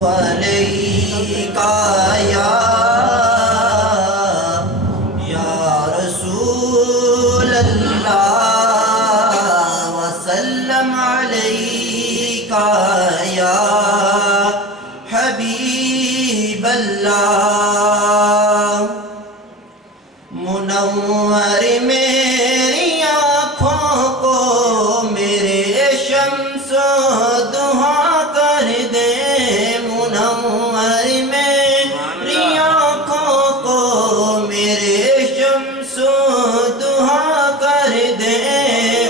علیکا یا رسول اللہ وسلم علیکا یا حبیب اللہ منور میری آنکھوں کو میرے شمس و دہا کر دے منور میری آنکھوں کو میرے شمس و دہا کر دے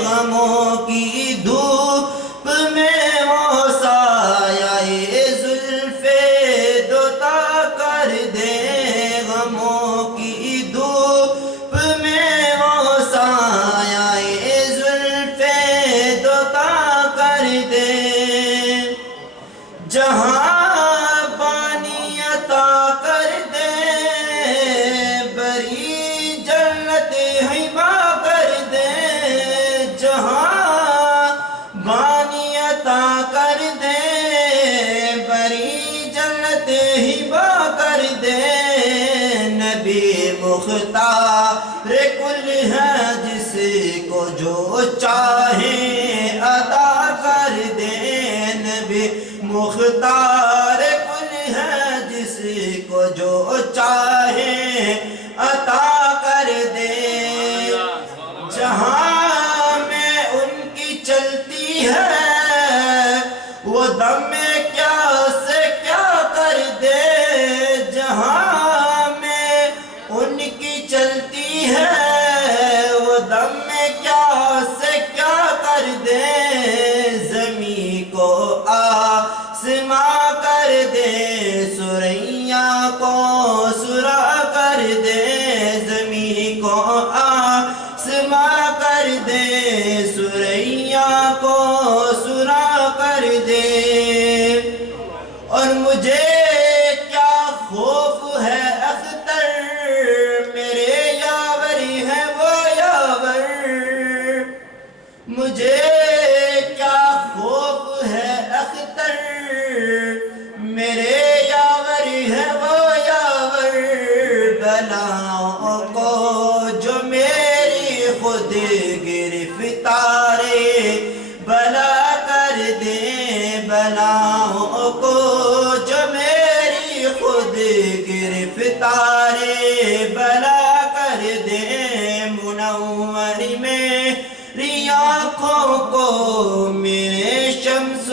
غموں کی دھوپ میں وہ سایہ زلف دوتا کر دے غموں کی دھوپ میں وہ سایہ زلف دوتا کر دے جہاں بانی عطا کر دے بری جنت ہبا کر دے جہاں بانی عطا کر دے بری جنت ہبا کر دے نبی مختار کل ہے جس کو جو چاہے عطا کر دے نبی مختار کل ہے جس کو جو چاہے عطا کر دے جہاں میں ان کی چلتی ہے وہ دم میں کیا سے کیا کر دے جہاں میں ان کی چلتی ہے وہ دم میں کیا سے کیا کر دے زمین کو آسماں کر دے سریا کو سرا کر دے زمین کو آسماں کر دے سریا کو سرا کر دے اور مجھے کیا خوف ہے اختر میرے یاور ہے وہ یاور مجھے کیا خوف ہے اختر میرے یاور ہے وہ یاور بلاؤں کو جو میری خود گرفتارے بلا کر دے بلاؤں کو جو میری خود گرفتارے بلا کر دے منور میری آنکھوں کو میرے شمس